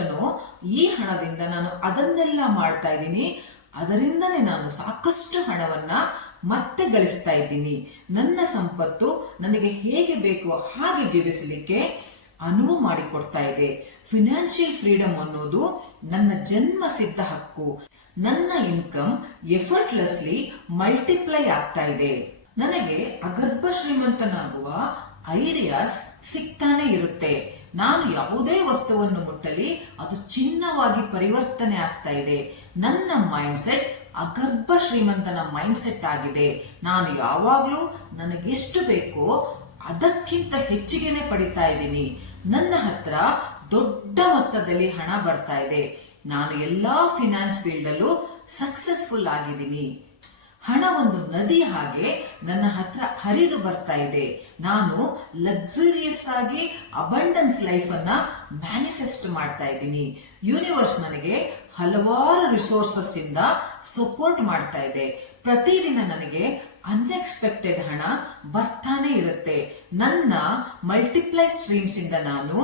ಇಷ್ಟನೋ ಈ ಹಣದಿಂದ ನಾನು ಅದನ್ನೆಲ್ಲ ಮಾಡ್ತಾ ಇದ್ದೀನಿ. ಅದರಿಂದನೇ ನಾನು ಸಾಕಷ್ಟು ಹಣವನ್ನ ಮತ್ತೆ ಗಳಿಸ್ತಾ ಇದ್ದೀನಿ. ನನ್ನ ಸಂಪತ್ತು ನನಗೆ ಹೇಗೆ ಬೇಕೋ ಹಾಗೆ ಜೀವಿಸಲಿಕ್ಕೆ ಅನುವು ಮಾಡಿಕೊಡ್ತಾ ಇದೆ. ಫಿನಾನ್ಷಿಯಲ್ ಫ್ರೀಡಮ್ ಅನ್ನೋದು ನನ್ನ ಜನ್ಮ ಸಿದ್ಧ ಹಕ್ಕು. ನನ್ನ ಇನ್ಕಮ್ ಎಫರ್ಟ್ಲೆಸ್ಲಿ ಮಲ್ಟಿಪ್ಲೈ ಆಗ್ತಾ ಇದೆ. ನನಗೆ ಅಗರ್ಭ ಶ್ರೀಮಂತನಾಗುವ ಐಡಿಯಾಸ್ ಸಿಗ್ತಾನೆ ಇರುತ್ತೆ. ನಾನು ಯಾವುದೇ ವಸ್ತುವನ್ನು ಮುಟ್ಟಲಿ ಅದು ಚಿನ್ನವಾಗಿ ಪರಿವರ್ತನೆ ಆಗ್ತಾ ಇದೆ. ನನ್ನ ಮೈಂಡ್ ಸೆಟ್ ಅಗರ್ಭ ಶ್ರೀಮಂತನ ಮೈಂಡ್ ಸೆಟ್ ಆಗಿದೆ. ನಾನು ಯಾವಾಗ್ಲೂ ನನಗೆಷ್ಟು ಬೇಕೋ ಅದಕ್ಕಿಂತ ಹೆಚ್ಚಿಗೆನೆ ಪಡಿತಾ ಇದ್ದೀನಿ. ನನ್ನ ಹತ್ರ ದೊಡ್ಡ ಮೊತ್ತದಲ್ಲಿ ಹಣ ಬರ್ತಾ ಇದೆ. ನಾನು ಎಲ್ಲಾ ಫಿನಾನ್ಸ್ ಫೀಲ್ಡ್ ಅಲ್ಲೂ ಸಕ್ಸಸ್ಫುಲ್ ಆಗಿದ್ದೀನಿ. ಹಣ ಒಂದು ನದಿ ಹಾಗೆ ನನ್ನ ಹತ್ರ ಹರಿದು ಬರ್ತಾ ಇದೆ. ನಾನು ಲಕ್ಸುರಿಯಸ್ ಆಗಿ ಅಬಂಡೆನ್ಸ್ ಲೈಫ್ ಅನ್ನ ಮ್ಯಾನಿಫೆಸ್ಟ್ ಮಾಡ್ತಾ ಇದ್ದೀನಿ. ಯೂನಿವರ್ಸ್ ನನಗೆ ಹಲವಾರು ರಿಸೋರ್ಸಸ್ ಇಂದ ಸಪೋರ್ಟ್ ಮಾಡ್ತಾ ಇದೆ. ಪ್ರತಿದಿನ ನನಗೆ ಅನ್ಎಕ್ಸ್ಪೆಕ್ಟೆಡ್ ಹಣ ಬರ್ತಾನೆ ಇರುತ್ತೆ. ನನ್ನ ಮಲ್ಟಿಪ್ಲೈ ಸ್ಟ್ರೀಮ್ಸ್ ಇಂದ ನಾನು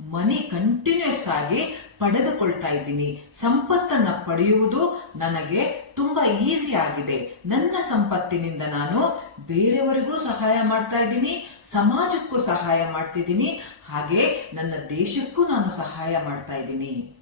ಮನಿ ಕಂಟಿನ್ಯೂಸ್ ಆಗಿ ಪಡೆದುಕೊಳ್ತಾ ಇದ್ದೀನಿ. ಸಂಪತ್ತನ್ನ ಪಡೆಯುವುದು ನನಗೆ ತುಂಬಾ ಈಸಿ ಆಗಿದೆ. ನನ್ನ ಸಂಪತ್ತಿನಿಂದ ನಾನು ಬೇರೆಯವರಿಗೂ ಸಹಾಯ ಮಾಡ್ತಾ ಇದ್ದೀನಿ, ಸಮಾಜಕ್ಕೂ ಸಹಾಯ ಮಾಡ್ತಿದ್ದೀನಿ, ಹಾಗೆ ನನ್ನ ದೇಶಕ್ಕೂ ನಾನು ಸಹಾಯ ಮಾಡ್ತಾ ಇದ್ದೀನಿ.